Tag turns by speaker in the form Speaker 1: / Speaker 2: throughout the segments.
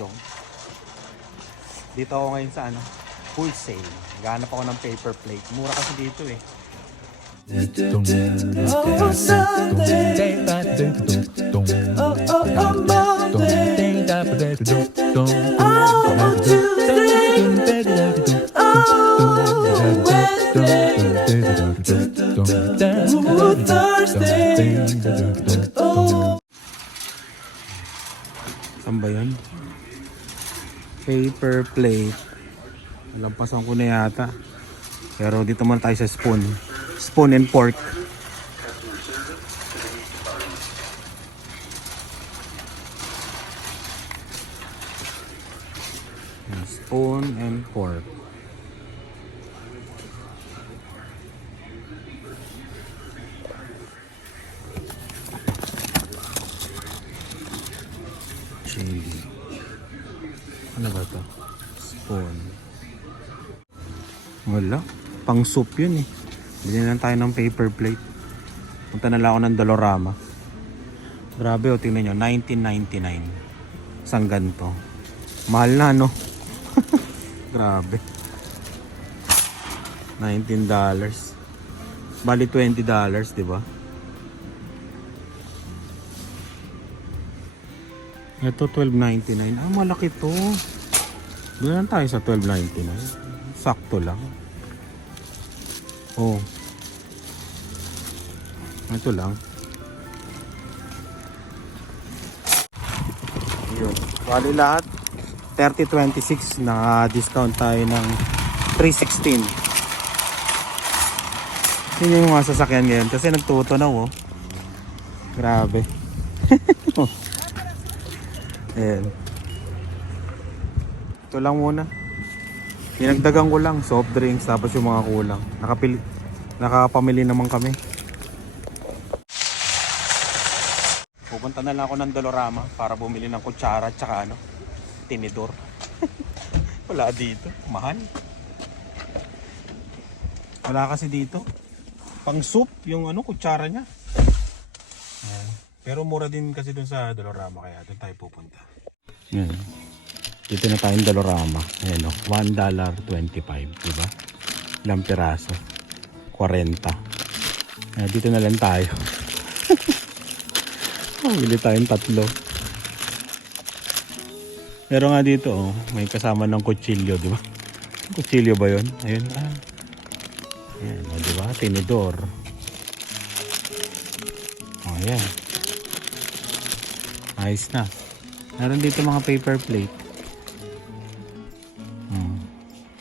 Speaker 1: yung dito ako ngayon sa ano, wholesale. Gahanap ako ng paper plate. Mura kasi dito eh. Saan Paper plate. Nalampasan ko na yata. Pero dito muna tayo sa spoon. Spoon and pork. Spoon and pork. Pang soup yun eh. Bili lang tayo ng paper plate. Punta na lang ako ng Dolorama. Grabe o, tingnan nyo. 1999. Isang ganito. Mahal na, no? Grabe. 19 dollars. Bali 20 dollars, di ba? Ito 12.99. Ah, malaki to. Doon lang tayo sa 12.99. Sakto lang. Oh. Ito lang. Yun. Bali lahat. 30.26 na discount tayo ng 316. Yun yung mga sasakyan ngayon kasi nagtuto na oh. Grabe. Ayan. Ito lang muna. Pinagdagan ko lang soft drinks tapos yung mga kulang. Nakapili nakapamili naman kami. Pupunta na lang ako ng Dolorama para bumili ng kutsara at saka ano, tinidor. Wala dito. Mahal. Wala kasi dito. Pang soup yung ano, kutsara niya. Pero mura din kasi dun sa Dolorama kaya doon tayo pupunta. Yan. Dito na tayong Dolorama. Ayan o, $1.25, di ba? Ilang piraso? 40. Ayan, dito na lang tayo. bili tayong tatlo. Pero nga dito, oh, may kasama ng kutsilyo, di ba? Kutsilyo ba yun? Ayun, ah. Ayan, oh, di ba? Tinidor. Oh, ayan. Ayos na. Meron dito mga paper plate. Hmm.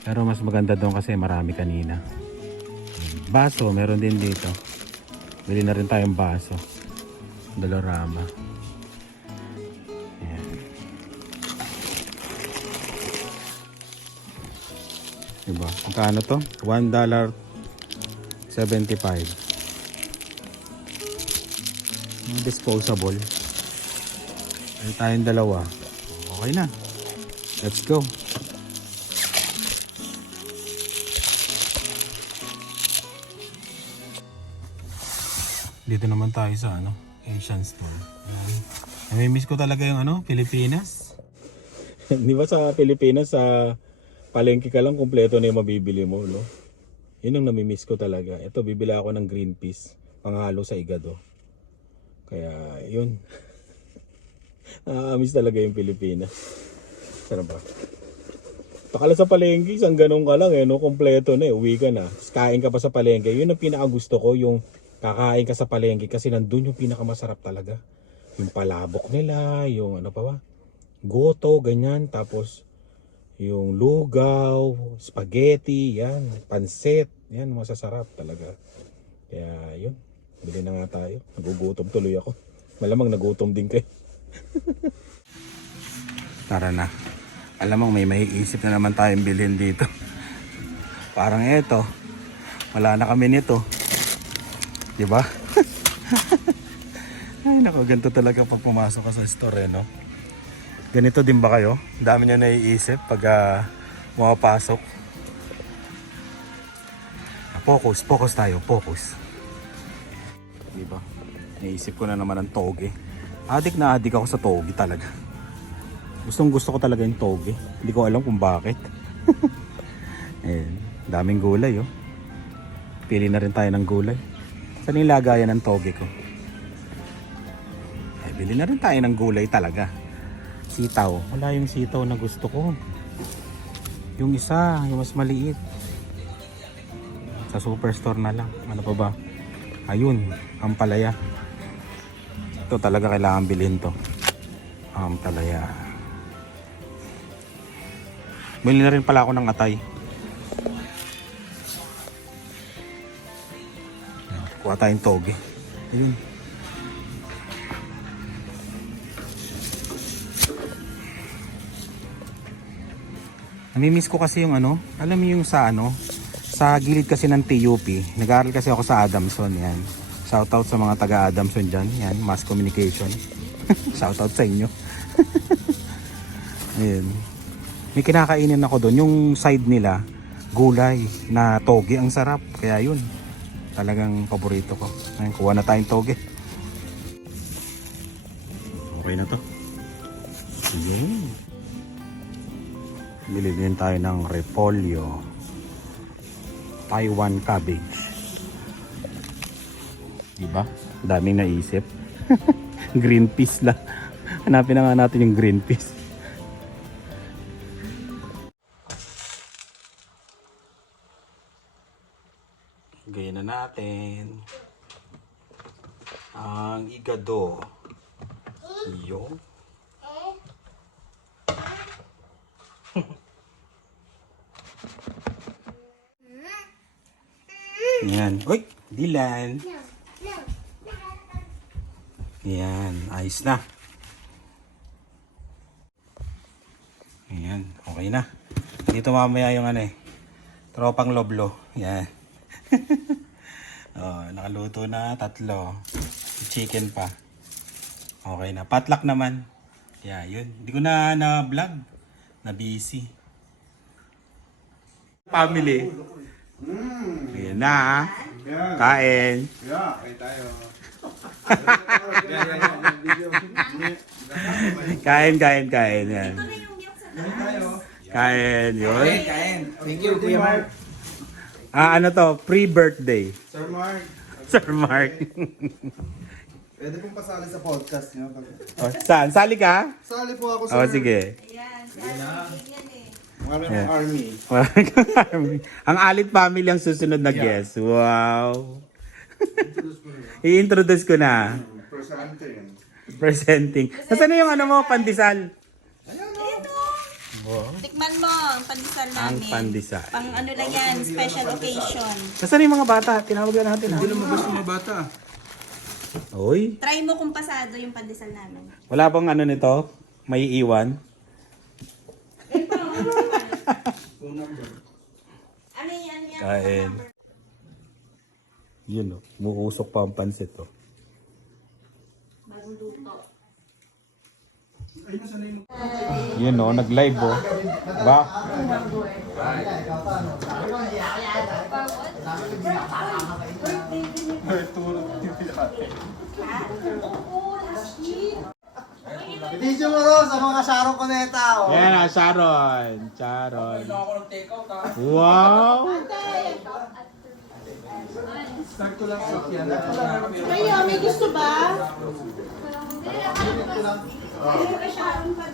Speaker 1: Pero mas maganda doon kasi marami kanina. Baso, meron din dito. Bili na rin tayong baso. Dolorama. Ayan. Diba? Magkano to? $1.75. Mga disposable. Meron tayong dalawa. Okay na. Let's go. Dito naman tayo sa ano, Asian store. Ayan. Namimiss ko talaga yung ano, Pilipinas. Di ba sa Pilipinas, sa palengke ka lang, kumpleto na yung mabibili mo, no? Yun ang namimiss ko talaga. Ito, bibili ako ng green peas, panghalo sa igado. Kaya, yun. Nakakamiss talaga yung Pilipinas. Sarap ba? Pakala sa palengke, isang ganun ka lang eh, no? Kompleto na eh, uwi ka na. Tapos kain ka pa sa palengke. Yun ang pinaka gusto ko, yung kakain ka sa palengke kasi nandun yung pinakamasarap talaga. Yung palabok nila, yung ano pa ba? Goto, ganyan. Tapos, yung lugaw, spaghetti, yan, pansit, yan, masasarap talaga. Kaya, yun. Bili na nga tayo. Nagugutom tuloy ako. Malamang nagutom din kayo. Tara na. Alam mo, may maiisip na naman tayong bilhin dito. Parang eto. Wala na kami nito. Di ba? Ay, nako, ganito talaga pag pumasok ka sa store, eh, no? Ganito din ba kayo? Dami nyo naiisip pag uh, pumapasok. Focus, focus tayo, focus. Di ba? Naisip ko na naman ang toge. Adik na adik ako sa toge talaga. Gustong gusto ko talaga yung toge. Hindi ko alam kung bakit. Ayan, daming gulay oh. Pili na rin tayo ng gulay. Saan yung lagayan ng toge ko? Eh, bili na rin tayo ng gulay talaga. Sitaw. Wala yung sitaw na gusto ko. Yung isa, yung mas maliit. Sa superstore na lang. Ano pa ba? Ayun, ang palaya. Ito talaga kailangan bilhin to. Ang palaya. Bili na rin pala ako ng atay. Kuha tayong toge. Ayun. Namimiss ko kasi yung ano, alam mo yung sa ano, sa gilid kasi ng TUP, nag-aaral kasi ako sa Adamson, yan. Shoutout sa mga taga Adamson dyan, yan, mass communication. Shoutout sa inyo. Ayun. May kinakainin ako doon, yung side nila, gulay na toge, ang sarap. Kaya yun, talagang paborito ko. Ayun, kuha na tayong toge. Okay na to. Yun. Bili din tayo ng repolyo. Taiwan cabbage. Diba? Daming naisip. green peas lang. Hanapin na nga natin yung green peas. Natin. Ang igado. Yo. Yan. Uy, Dilan. Yan, ayos na. Ayan, okay na. Dito mamaya yung ano eh, tropang loblo. Yan. oh, nakaluto na tatlo. Chicken pa. Okay na. Patlak naman. Yeah, yun. Hindi ko na na-vlog. Na busy. Family. Ayan na. ah. Kain.
Speaker 2: Yeah, kain tayo.
Speaker 1: Kain, kain, kain. Yan.
Speaker 2: Kain tayo.
Speaker 1: Kain, yun.
Speaker 2: Kain. Thank you, Kuya Mark.
Speaker 1: Ah, ano to? Pre-birthday.
Speaker 2: Sir Mark.
Speaker 1: Sir Mark.
Speaker 2: Pwede pong pasali sa podcast niyo.
Speaker 1: oh, saan? Sali ka?
Speaker 2: Sali po ako, sir.
Speaker 1: Oh, sige.
Speaker 2: Mga
Speaker 1: Yeah.
Speaker 2: army.
Speaker 1: ang Alit family ang susunod na guest. Wow. I-introduce ko na.
Speaker 2: Presente yun.
Speaker 1: Presenting. Nasaan na yung ano mo, pandesal?
Speaker 3: Tikman mo ang pandesal
Speaker 1: Ang
Speaker 3: namin.
Speaker 1: pandesal.
Speaker 3: Pang ano lang yan, special occasion.
Speaker 1: Nasaan yung mga bata? Tinawag na natin ha.
Speaker 2: lumabas yung mga bata.
Speaker 1: Oy.
Speaker 3: Try mo kung pasado yung pandesal namin.
Speaker 1: Wala bang ano nito? May iwan?
Speaker 3: Ano yan yan?
Speaker 1: Kain. Yun oh. Muusok pa ang pansit oh.
Speaker 3: Bagong luto.
Speaker 1: Yun oh, nag-live oh. Ba?
Speaker 2: Video mo ro sa mga Sharon Coneta. Oh.
Speaker 1: Yan ah, Sharon. Sharon. Wow!
Speaker 2: Start ko lang sa.
Speaker 3: Kayo, may gusto ba?
Speaker 2: Nagsasharon pa.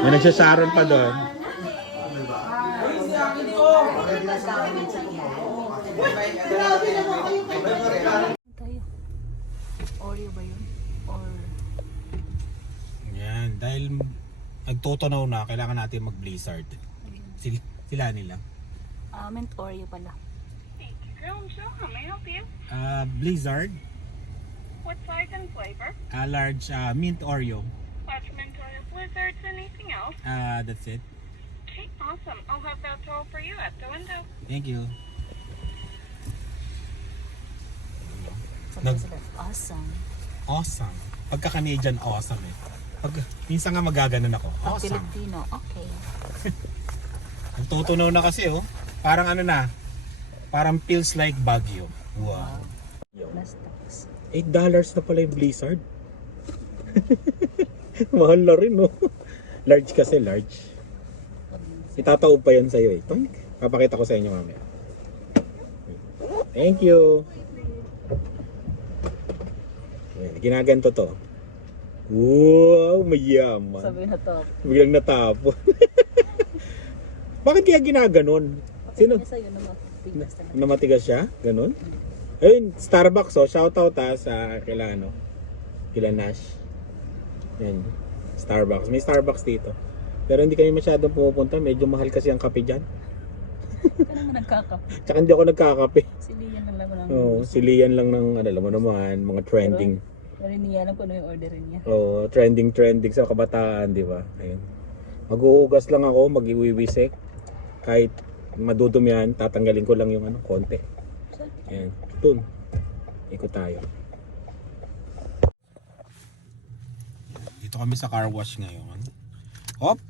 Speaker 1: May nagsya-Sharon pa doon.
Speaker 3: Oreo ba yun? Or...
Speaker 1: Yan, dahil nagtutunaw na, kailangan natin mag-blizzard. Sila, sila nila.
Speaker 3: Uh, mint Oreo pala.
Speaker 4: Girl, so how may I help you?
Speaker 1: Ah, blizzard,
Speaker 4: What size and flavor?
Speaker 1: A large uh, mint Oreo.
Speaker 4: Large mint Oreo blizzards. Anything else?
Speaker 1: Uh, that's it.
Speaker 4: Okay, awesome. I'll have that tall for you at the window.
Speaker 1: Thank you. Nag-
Speaker 3: awesome.
Speaker 1: Awesome. Pagka-Canadian, awesome eh. Pag, minsan nga magaganan ako.
Speaker 3: Pag
Speaker 1: Awesome.
Speaker 3: Okay.
Speaker 1: Nagtutunaw na kasi oh. Parang ano na, parang feels like Baguio. Wow.
Speaker 3: Basta.
Speaker 1: 8 dollars na pala yung Blizzard. Mahal na rin, no? Large kasi, large. Itataob pa yan sa'yo, eh. Tumik. Papakita ko sa inyo mamaya. Thank you. Ayan, ginaganto to. Wow, mayaman.
Speaker 3: Sabi natapon.
Speaker 1: Biglang natapon. Bakit kaya ginaganon? Sino?
Speaker 3: Na matigas
Speaker 1: siya? Ganon? Mm. Ayun, Starbucks oh. Shoutout ha sa kila ano. Kila Nash. Yan. Starbucks. May Starbucks dito. Pero hindi kami masyadong pumupunta. Medyo mahal kasi ang kape dyan.
Speaker 3: Kaya naman nagkakap.
Speaker 1: Tsaka hindi ako nagkakape.
Speaker 3: Si Lian lang lang.
Speaker 1: Oo, si Lian lang ng ano, alam mo naman, mga trending.
Speaker 3: Pero hindi niya alam kung ano yung orderin niya.
Speaker 1: Oo, trending trending sa kabataan, di ba? Ayun. Maghuhugas lang ako, mag-iwiwisik. Kahit madudumihan, tatanggalin ko lang yung ano, konti. Ayan. Dun. Ikot tayo. Dito kami sa car wash ngayon. Hop!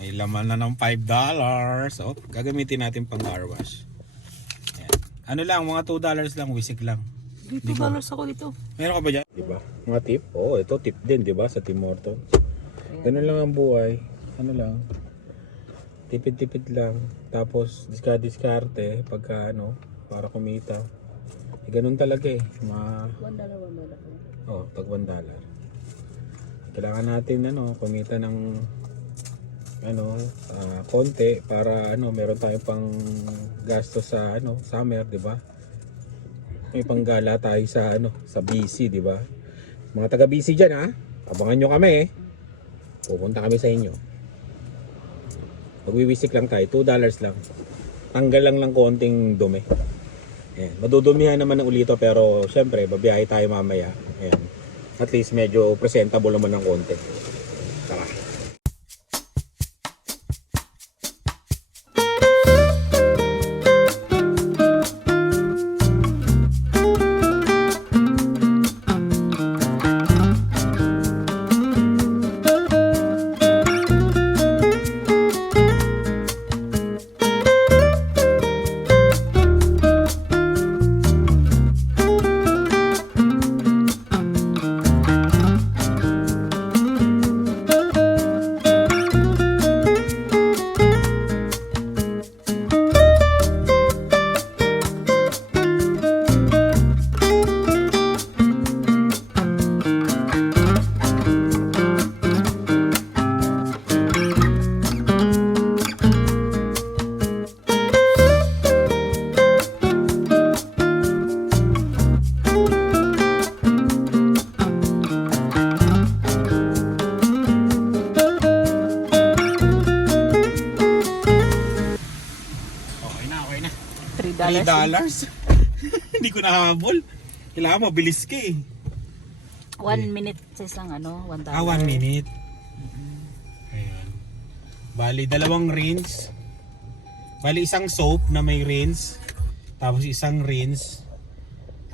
Speaker 1: May laman na ng $5. Hop! Gagamitin natin pang car wash. Ayan. Ano lang, mga $2 lang, wisik lang.
Speaker 3: Dito dollars ako dito.
Speaker 1: Meron ka ba dyan? Diba? Mga tip? Oo, oh, ito tip din, diba? Sa Tim Hortons. Ganun lang ang buhay. Ano lang. Tipid-tipid lang. Tapos, diskarte pagka ano, para kumita. Eh, ganun talaga eh. Mga,
Speaker 3: One dollar, one dollar.
Speaker 1: oh, tag 1 dollar. Kailangan natin ano, kumita ng ano, ah, konti para ano, meron tayong pang gasto sa ano, summer, 'di ba? May panggala tayo sa ano, sa BC, 'di ba? Mga taga BC diyan ha. Abangan nyo kami eh. Pupunta kami sa inyo. Magwiwisik lang tayo, 2 dollars lang. Tanggal lang ng konting dumi. Ayan. Madudumihan naman ng ulito pero syempre babiyahe tayo mamaya. Ayan. At least medyo presentable naman ng konti. 3 dollars? Hindi ko nahabol. Kailangan mabilis ka eh.
Speaker 3: One minute sa isang ano, one dollar.
Speaker 1: Ah, 1 minute. Ayan. Bali, dalawang rinse. Bali, isang soap na may rinse. Tapos isang rinse.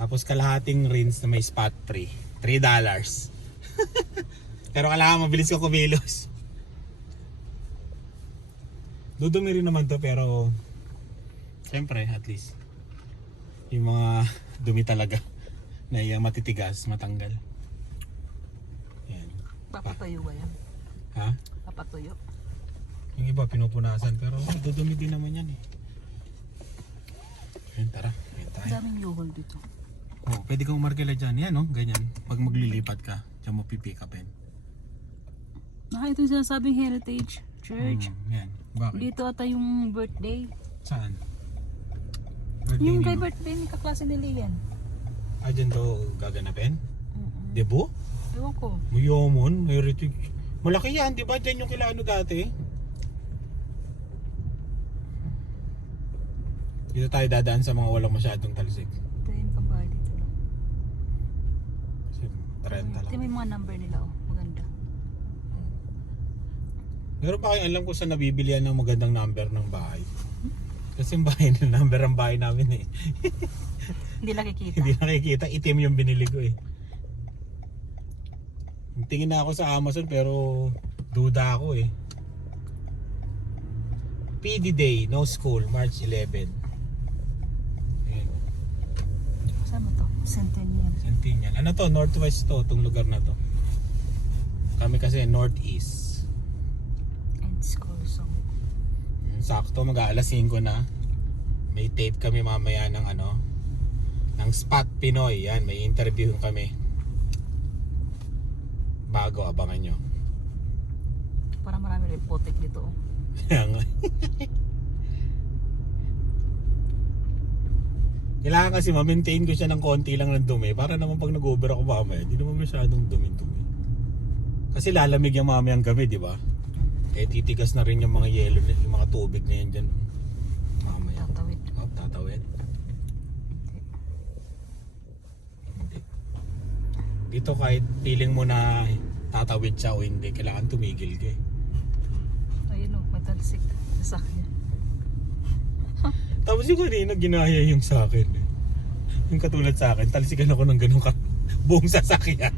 Speaker 1: Tapos kalahating rinse na may spot free. 3 dollars. Pero kailangan mabilis ka kumilos. Dudumi rin naman to pero Siyempre, at least yung mga dumi talaga na yung matitigas, matanggal. Yan.
Speaker 3: Papatuyo ba yan?
Speaker 1: Ha?
Speaker 3: Papatuyo.
Speaker 1: Yung iba pinupunasan pero dudumi din naman yan eh. Yan, tara. Yan
Speaker 3: Ang
Speaker 1: tayo.
Speaker 3: daming yuhol dito.
Speaker 1: Oh, pwede kang umarkila dyan. Yan, no? Ganyan. Pag maglilipat ka, dyan mo pipick upin.
Speaker 3: Ah, ito yung sinasabing heritage church.
Speaker 1: Hmm, yan. Bakit?
Speaker 3: Dito ata yung birthday.
Speaker 1: Saan? Birthday
Speaker 3: Yung kay birthday ni kaklase ni Lian.
Speaker 1: Ah, dyan daw gaganapin? Debo?
Speaker 3: Ewan ko.
Speaker 1: Mayamon, heritage. Malaki yan, di ba? Dyan yung kila ano dati. Dito tayo dadaan sa mga walang masyadong talsik.
Speaker 3: Ito yung pambahay dito. no?
Speaker 1: Kasi 30
Speaker 3: Ito
Speaker 1: lang.
Speaker 3: may mga number nila oh. Maganda.
Speaker 1: Meron pa kayong alam kung saan nabibilihan ng magandang number ng bahay? Kasi yung bahay number ang bahay namin eh.
Speaker 3: Hindi nakikita.
Speaker 1: Hindi nakikita, itim yung binili ko eh. Tingin na ako sa Amazon pero duda ako eh. PD Day, no school, March 11. Ayan.
Speaker 3: Saan to? Centennial.
Speaker 1: Centennial. Ano to? Northwest to, itong lugar na to. Kami kasi northeast.
Speaker 3: And school song.
Speaker 1: Sakto mag alas 5 na. May tape kami mamaya ng ano ng Spot Pinoy. Yan, may interview kami. Bago abangan nyo.
Speaker 3: Para marami rin putik dito. oh.
Speaker 1: Kailangan kasi ma-maintain ko siya ng konti lang ng dumi para naman pag nag-over ako mamaya, di naman masyadong dumi-dumi. Kasi lalamig yung mamaya ang gabi, di ba? Eh titigas na rin yung mga yelo, yung mga tubig na yan dyan. Mamaya.
Speaker 3: Tatawid.
Speaker 1: Oh, tatawid. Hindi. Dito kahit feeling mo na tatawid siya o hindi, kailangan tumigil ka eh.
Speaker 3: Ayun o, may talsik. Sasakyan.
Speaker 1: Tapos yung kanina ginaya yung sa akin. eh. Yung katulad sa akin, talsikan ako ng ganun ka buong sasakyan.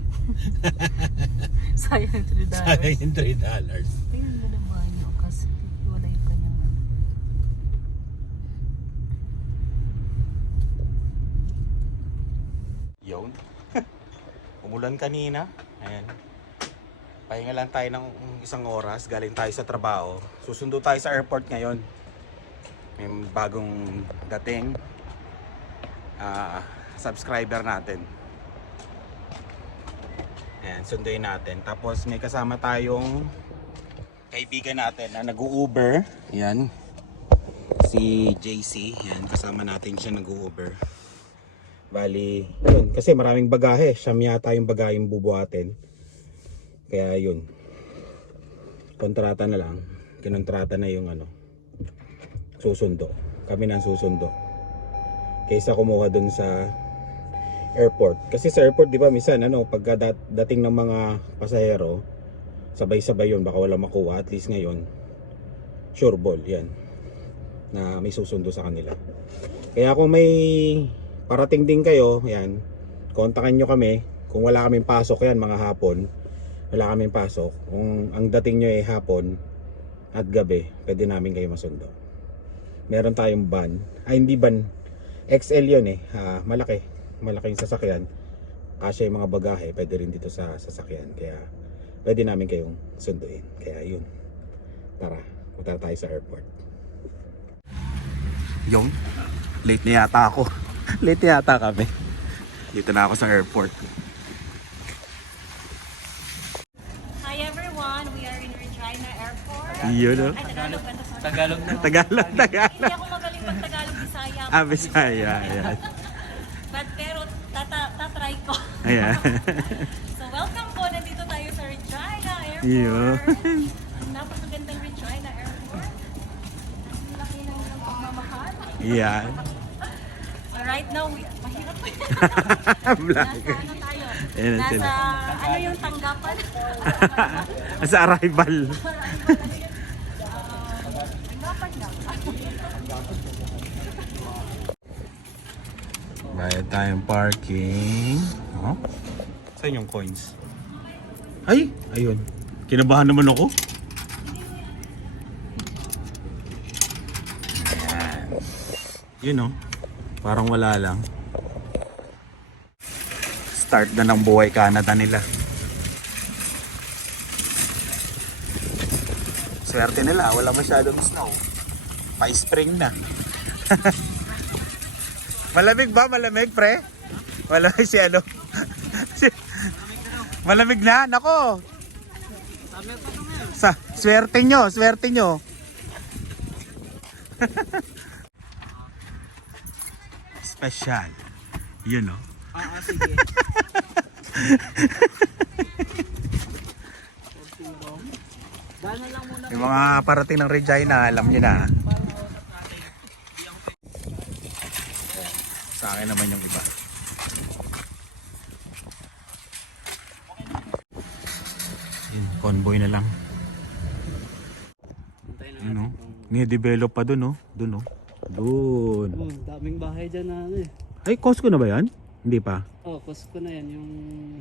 Speaker 3: Sayang 3 dollars.
Speaker 1: Sayang yung 3 dollars.
Speaker 3: Tingnan mo naman nyo kasi wala yung kanyang ano.
Speaker 1: Yun. Umulan kanina. Ayan. Pahinga lang tayo ng isang oras. Galing tayo sa trabaho. Susundo tayo sa airport ngayon. May bagong dating ah, subscriber natin. Ayan, sunduin natin. Tapos may kasama tayong kaibigan natin na nag-Uber. Ayan. Si JC. Ayan, kasama natin siya nag-Uber. Bali, yun. Kasi maraming bagahe. Siyam yata yung bagahe yung bubuhatin. Kaya yun. Kontrata na lang. Kinontrata na yung ano. Susundo. Kami na susundo. Kaysa kumuha dun sa airport. Kasi sa airport, di ba, minsan, ano, pagka dat- dating ng mga pasahero, sabay-sabay yun, baka wala makuha. At least ngayon, sure ball, yan. Na may susundo sa kanila. Kaya kung may parating din kayo, yan, kontakin nyo kami. Kung wala kaming pasok yan, mga hapon, wala kaming pasok. Kung ang dating nyo ay hapon at gabi, pwede namin kayo masundo. Meron tayong van. Ay, hindi van. XL yun eh. Ah, malaki. Malaki yung sasakyan. Kasya yung mga bagahe, pwede rin dito sa sasakyan. Kaya, pwede namin kayong sunduin. Kaya yun. Tara, punta tayo sa airport. Yung, late na yata ako. late yata kami. Dito na ako sa airport.
Speaker 5: Hi everyone, we are in Regina Airport.
Speaker 1: Yun o.
Speaker 5: Ay, Tagalog ba?
Speaker 6: Tagalog na.
Speaker 1: Tagalog,
Speaker 5: Hindi
Speaker 1: Tagalog.
Speaker 5: ako magaling mag-Tagalog, Bisaya.
Speaker 1: Ah, Bisaya. Ayan.
Speaker 5: But pero tata tatry ko.
Speaker 1: Ayan.
Speaker 5: so welcome po, nandito tayo sa Regina Airport.
Speaker 1: Yun.
Speaker 5: Ang napakagandang Regina Airport. Ang laki ng ng pagmamahal.
Speaker 1: Ayan.
Speaker 5: Right now, mahirap po.
Speaker 1: Vlog.
Speaker 5: Nasa ano tayo?
Speaker 1: Ayan na
Speaker 5: Nasa, ano yung tanggapan?
Speaker 1: sa arrival.
Speaker 5: tanggapan lang.
Speaker 1: Bayad tayong parking. Oh? Saan yung coins? Ay! Ayun. Kinabahan naman ako. Ayan. Yun oh. Parang wala lang. Start na ng buhay Canada nila. Swerte nila, wala masyadong snow. Pa-spring na. Malamig ba? Malamig, pre? Malamig si ano? Malamig na? Nako! Sa, swerte nyo, swerte nyo. Special. Yun oh.
Speaker 6: Ah, ah, sige. Dana lang muna.
Speaker 1: Yung mga parating ng Regina, alam nyo na. Sa akin naman yung iba. Yun, convoy na lang. Ano? Ni-develop pa dun, oh. Dun, oh. Dun.
Speaker 6: Oh, daming bahay dyan na ano eh.
Speaker 1: Ay, Costco na ba yan? Hindi pa.
Speaker 6: Oh, Costco na yan. Yung...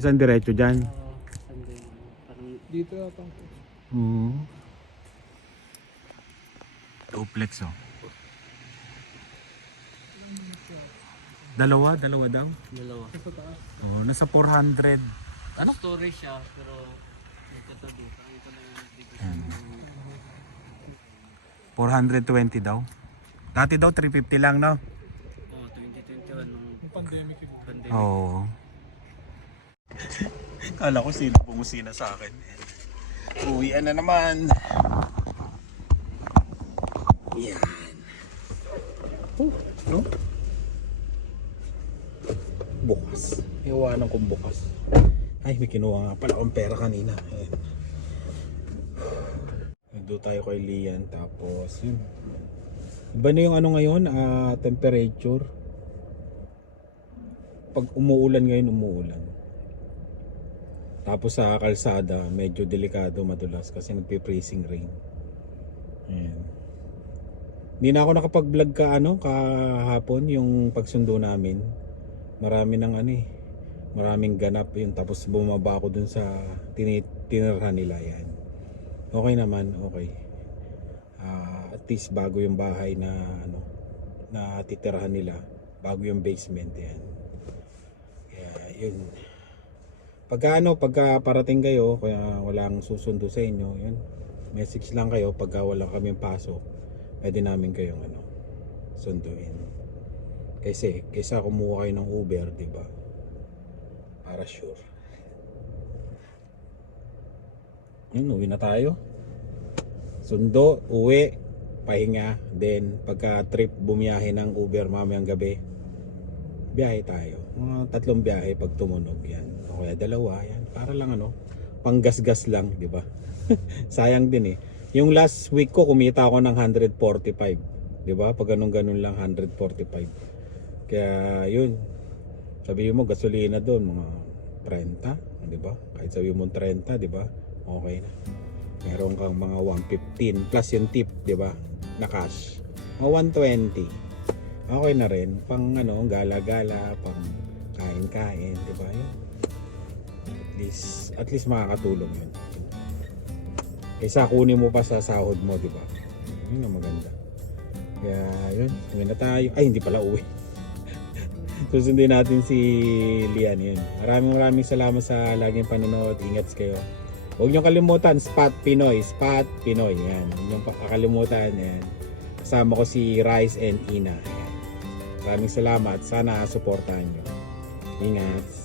Speaker 1: Isang diretso dyan.
Speaker 6: Uh, Sunday. Parang dito ata.
Speaker 1: Oo. Duplex, oh. Dalawa, dalawa daw.
Speaker 6: Dalawa.
Speaker 1: Oh, nasa 400.
Speaker 6: Ano? Storage siya, pero... duta. Ito lang yung bigas.
Speaker 1: Yan. 420 daw. Dati daw 350 lang, no?
Speaker 6: Oh, 2021 nung pandemic. Pandemic.
Speaker 1: Oo. Kala ko sino bumusina sa akin. Uwian na naman. Yan. Oh, no? Bukas. Iwanan kong bukas. Ay, may kinuha nga pala akong pera kanina. Ayan. Doon tayo kay Lian. Tapos, yun. Iba na yung ano ngayon, ah, temperature pag umuulan ngayon, umuulan. Tapos sa kalsada, medyo delikado madulas kasi nagpe-freezing rain. Ayan. Hindi na ako nakapag-vlog ka ano, kahapon yung pagsundo namin. Marami ng ano eh. Maraming ganap yun. Tapos bumaba ako dun sa tini- tinirhan nila yan. Okay naman, okay. Least bago yung bahay na ano na titirahan nila. Bago yung basement yan. Kaya yun. Pagka ano, pagka parating kayo, kaya walang susundo sa inyo, yun. Message lang kayo pagka wala kaming pasok. Pwede namin kayong ano, sunduin. Kasi, kaysa kumuha kayo ng Uber, di ba? Para sure. Yun, uwi na tayo. Sundo, uwi, pahinga. Then, pagka trip, bumiyahe ng Uber mamayang gabi, biyahe tayo. Mga tatlong biyahe pag tumunog yan. O kaya dalawa yan. Para lang ano, panggasgas lang, di ba? Sayang din eh. Yung last week ko, kumita ako ng 145. Di ba? Pag ganun ganun lang, 145. Kaya yun. Sabi mo, gasolina doon, mga 30. Di ba? Kahit sabi mo 30, di ba? Okay na. Meron kang mga 115 plus yung tip, di ba? Na cash. Mga 120 okay na rin. Pang ano gala-gala pang kain-kain di ba? Yun. At least at least makakatulong yun. Kaysa kunin mo pa sa sahod mo di ba? Yun ang maganda. Kaya yun uwi na tayo. Ay hindi pala uwi. Susundin natin si Lian. Yun. Maraming maraming salamat sa laging panonood. Ingat kayo Huwag niyo kalimutan, Spot Pinoy, Spot Pinoy, yan. Huwag niyo kakalimutan, yan. Kasama ko si Rice and Ina. Ayan. Maraming salamat. Sana suportahan nyo. Ingat.